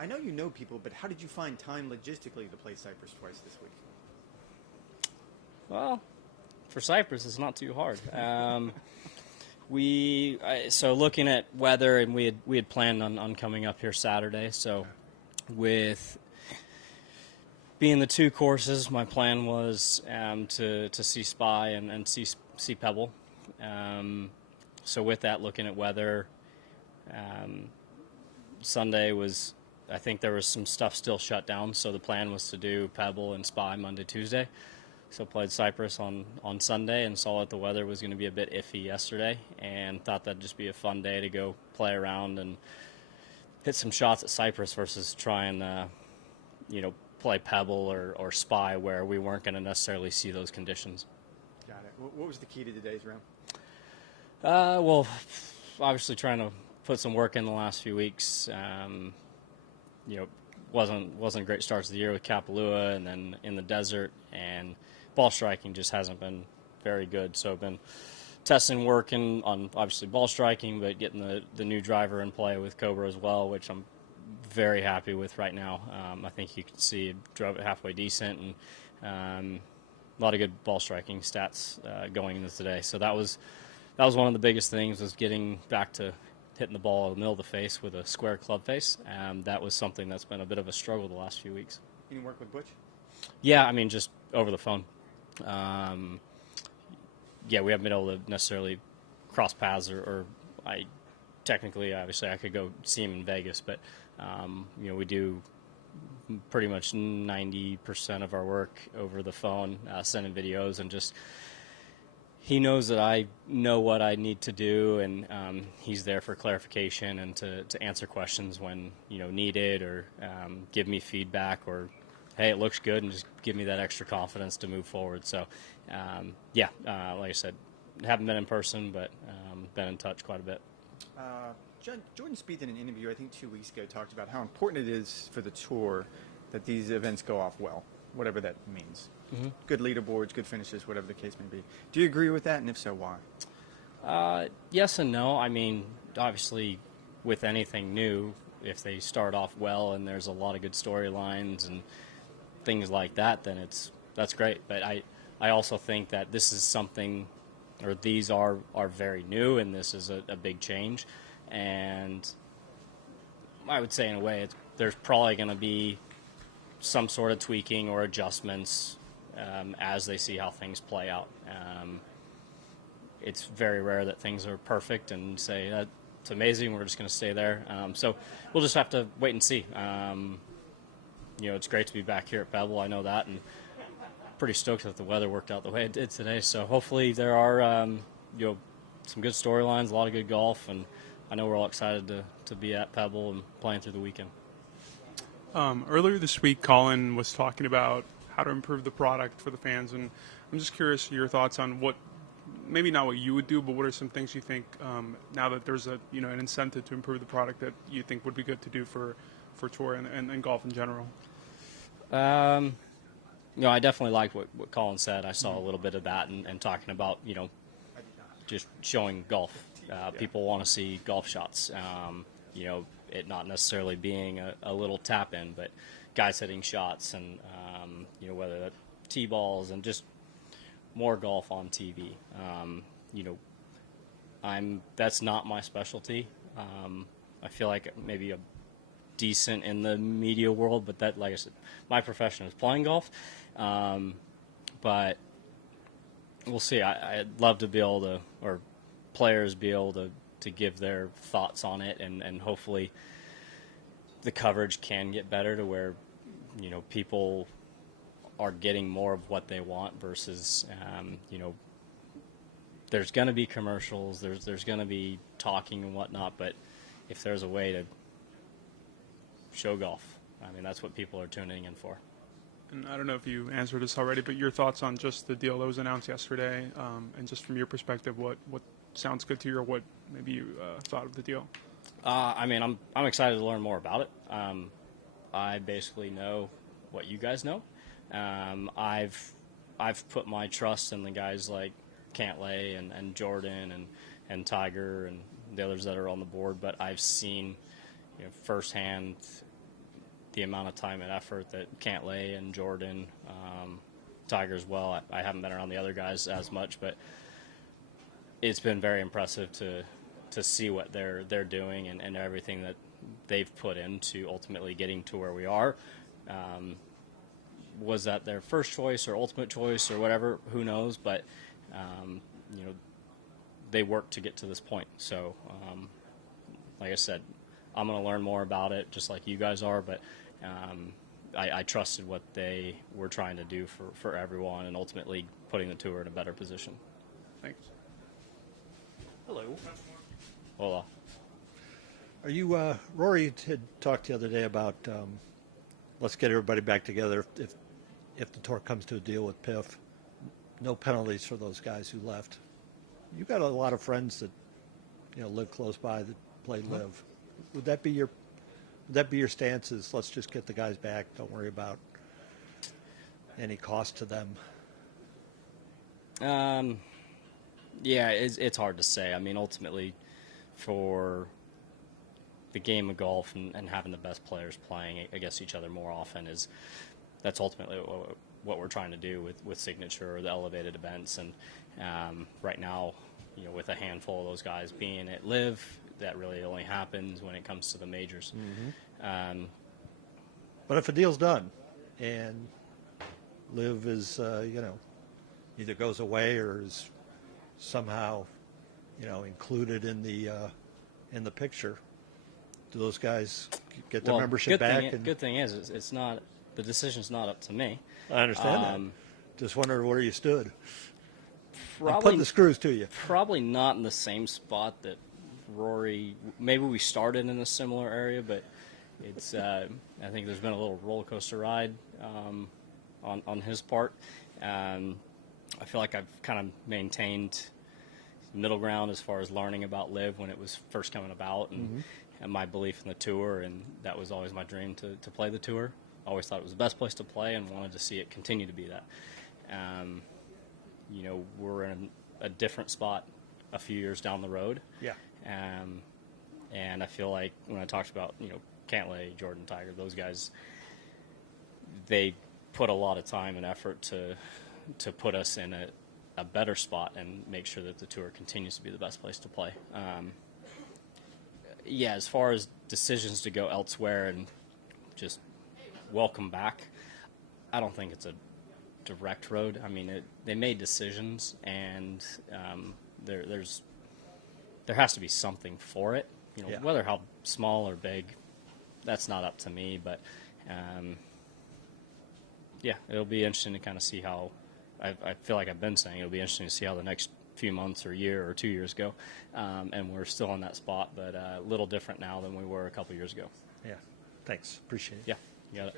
I know you know people, but how did you find time logistically to play Cypress twice this week? Well, for Cypress, it's not too hard. So looking at weather, and we had planned on coming up here Saturday. So with being the two courses, my plan was to see Spy and see Pebble. So with that, looking at weather, Sunday was, I think there was some stuff still shut down. So the plan was to do Pebble and Spy Monday, Tuesday. So played Cypress on Sunday and saw that the weather was going to be a bit iffy yesterday, and thought that'd just be a fun day to go play around and hit some shots at Cypress versus try and play Pebble or Spy where we weren't going to necessarily see those conditions. Got it. What was the key to today's round? Well, obviously trying to put some work in the last few weeks. Wasn't a great start to the year with Kapalua and then in the desert, and ball striking just hasn't been very good. So I've been testing, working on obviously ball striking, but getting the new driver in play with Cobra as well, which I'm very happy with right now. I think you can see drove it halfway decent, and a lot of good ball striking stats going into today. So that was one of the biggest things, was getting back to hitting the ball in the middle of the face with a square club face. That was something that's been a bit of a struggle the last few weeks. Any work with Butch? Yeah, I mean, just over the phone. We haven't been able to necessarily cross paths, or obviously I could go see him in Vegas, but we do pretty much 90% of our work over the phone, sending videos, and just he knows that I know what I need to do, and he's there for clarification and to answer questions when needed, or give me feedback, or hey, it looks good, and just give me that extra confidence to move forward. So like I said, haven't been in person, but been in touch quite a bit. Jordan Spieth, in an interview I think 2 weeks ago, talked about how important it is for the tour that these events go off well, whatever that means. Mm-hmm. Good leaderboards, good finishes, whatever the case may be. Do you agree with that, and if so, why? Yes and no. I mean, obviously, with anything new, if they start off well and there's a lot of good storylines and things like that, then that's great. But I also think that this is something, or these are very new, and this is a big change. And I would say, in a way, there's probably going to be some sort of tweaking or adjustments as they see how things play out. It's very rare that things are perfect and say, it's amazing, we're just going to stay there. So we'll just have to wait and see. It's great to be back here at Pebble, I know that, and pretty stoked that the weather worked out the way it did today. So hopefully there are some good storylines, a lot of good golf, and I know we're all excited to be at Pebble and playing through the weekend. Earlier this week, Colin was talking about how to improve the product for the fans, and I'm just curious your thoughts on what, maybe not what you would do, but what are some things you think now that there's an incentive to improve the product that you think would be good to do for tour and golf in general? I definitely liked what Colin said. I saw a little bit of that and talking about just showing golf. People want to see golf shots. It not necessarily being a little tap in, but guys hitting shots, and whether that tee balls, and just more golf on TV. That's not my specialty. I feel like maybe a decent in the media world, but that, like I said, my profession is playing golf. But we'll see. I'd love to be able to, or players be able to give their thoughts on it, and hopefully the coverage can get better to where people are getting more of what they want versus there's going to be commercials, there's going to be talking and whatnot, but if there's a way to show golf, I mean, that's what people are tuning in for. And I don't know if you answered this already, but your thoughts on just the deal that was announced yesterday, and just from your perspective, what sounds good to you, or what maybe you thought of the deal? I mean, I'm excited to learn more about it. I basically know what you guys know. I've put my trust in the guys like Cantlay and Jordan and Tiger and the others that are on the board, but I've seen firsthand the amount of time and effort that Cantlay and Jordan, Tiger as well. I haven't been around the other guys as much, but it's been very impressive to see what they're doing and everything that they've put into ultimately getting to where we are. Was that their first choice or ultimate choice or whatever? Who knows? But they worked to get to this point. So, like I said, I'm going to learn more about it, just like you guys are. But I trusted what they were trying to do for everyone, and ultimately putting the tour in a better position. Thanks. Hello. Hola. Are you, Rory had talked the other day about let's get everybody back together if the tour comes to a deal with PIF. No penalties for those guys who left. You got a lot of friends that live close by that play live. Would that be your stance? Is let's just get the guys back. Don't worry about any cost to them. Yeah, it's hard to say. I mean, ultimately, for the game of golf and having the best players playing against each other more often that's ultimately what we're trying to do with Signature or the elevated events. And right now, with a handful of those guys being at Live, that really only happens when it comes to the majors. Mm-hmm. But if a deal's done and Live is either goes away or is somehow included in the picture, do those guys get their membership back? Good thing is it's not, the decision's not up to me. I understand that. Just wondering where you stood. I'm Probably putting the screws to you. Probably not in the same spot that Rory. Maybe we started in a similar area, but it's. I think there's been a little roller coaster ride on his part. I feel like I've kind of maintained middle ground as far as learning about Live when it was first coming about, and my belief in the tour, and that was always my dream to play the tour. Always thought it was the best place to play, and wanted to see it continue to be that. We're in a different spot a few years down the road. Yeah. And I feel like when I talked about, Cantlay, Jordan, Tiger, those guys, they put a lot of time and effort to put us in a better spot and make sure that the tour continues to be the best place to play. As far as decisions to go elsewhere and just welcome back, I don't think it's a direct road. I mean, they made decisions, and there has to be something for it. Whether how small or big, that's not up to me. But it'll be interesting to kind of see how. I feel like I've been saying it'll be interesting to see how the next few months or year or 2 years go, and we're still in that spot, but a little different now than we were a couple years ago. Yeah. Thanks. Appreciate it. Yeah, you got it.